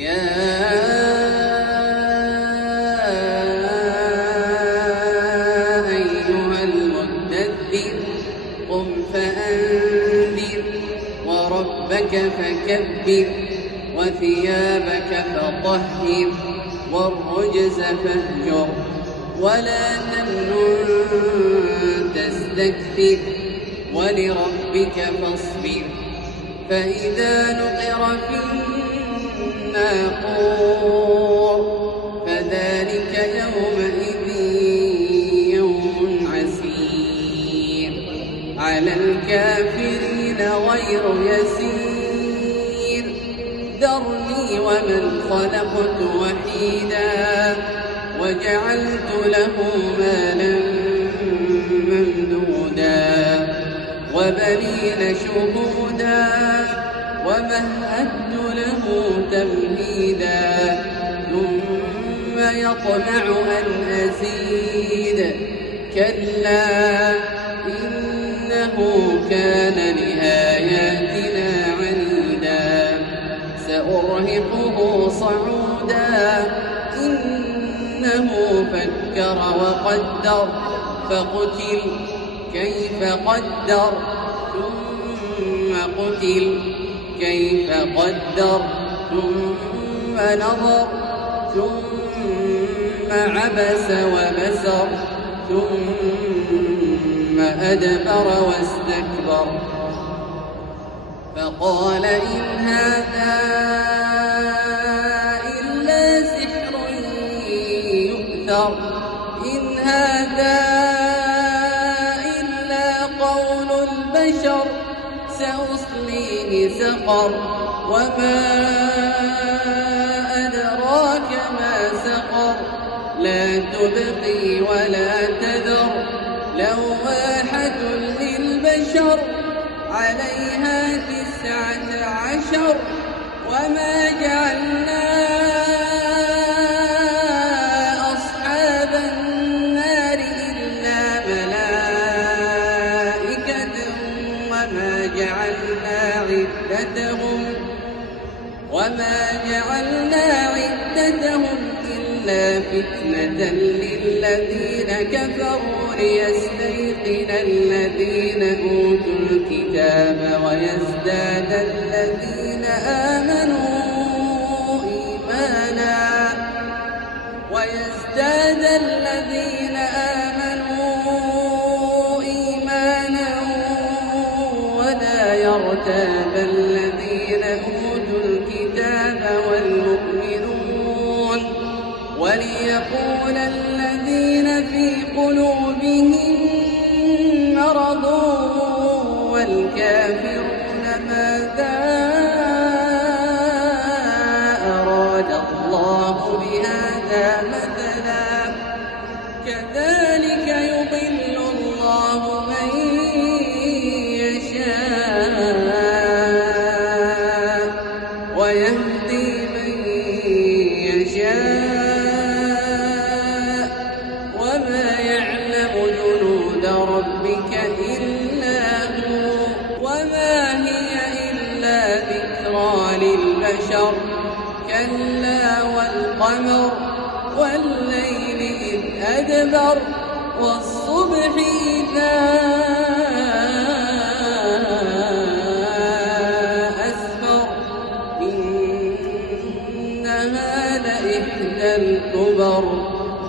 يا أيها المدثر قم فأنذر وربك فكبر وثيابك فطهر والرجز فاهجر ولا تمنن تستكثر ولربك فاصبر فإذا نقر في الناقور فذلك يومئذ يوم عسير على الكافرين غير يسير ذرني ومن خلقت وحيدا وجعلت له مالا ممدودا وبنين شهودا ومهدت له تمهيدا ثم يطمع أن أزيد كلا إنه كان لآياتنا عنيدا سأرهقه صعودا إنه فكر وقدر فقتل كيف قدر ثم قتل كيف قدر ثم نظر ثم عبس وبسر ثم أدبر واستكبر فقال إن هذا إلا سحر يؤثر إن هذا إلا قول البشر سأصليه سقر وما أدراك ما سقر لا تبقي ولا تذر لواحة للبشر عليها 19 وما جعلنا أصحاب النار إلا ملائكة وما جعلنا عدتهم إلا فتنة للذين كفروا ليستيقن الذين أوتوا الكتاب ويزداد الذين آمنوا إيمانا ولا يرتاب الذين أوتوا الكتاب والمؤمنون وليقول الذين في قلوبهم مرض والكافرون ماذا أراد الله بهذا مثلا كذلك يضل الله من يشاء ويهدي من يشاء وما يعلم جنود ربك إلا هو وما هي إلا ذكرى للبشر كلا والقمر والليل إذ أدبر والصبح إذا أسفر إنها لإحدى الكبر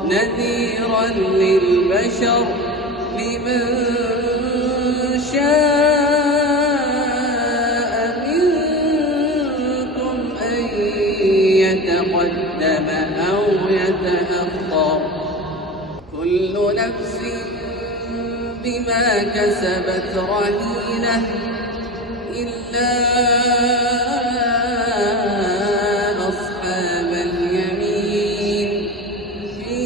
نذيرا للبشر لمن شاء منكم أن يتقدم أو يتأخر كل نفس بما كسبت رهينة إلا أصحاب اليمين في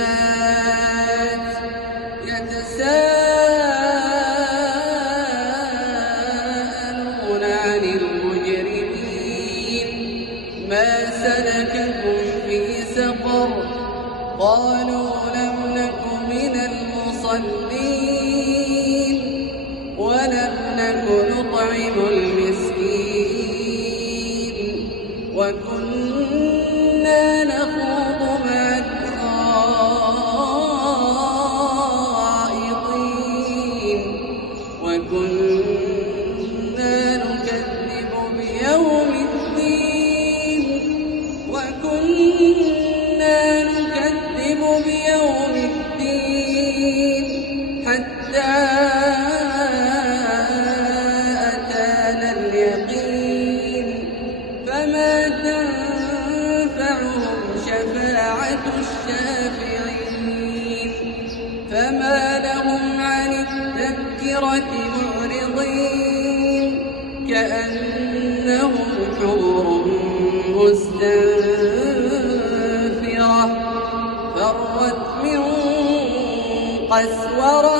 جنات يتساءلون عن المجرمين ما سلككم في سقر قالوا لم نك من المصلين ولم نك نطعم المسكين وكنا نخوض مع الخائضين وكنا نكذب بيوم الدين حتى أتانا اليقين فما تنفعهم شفاعة الشافعين فما لهم عن التذكرة معرضين كأنهم حمر مستنفرة فرت من قسورة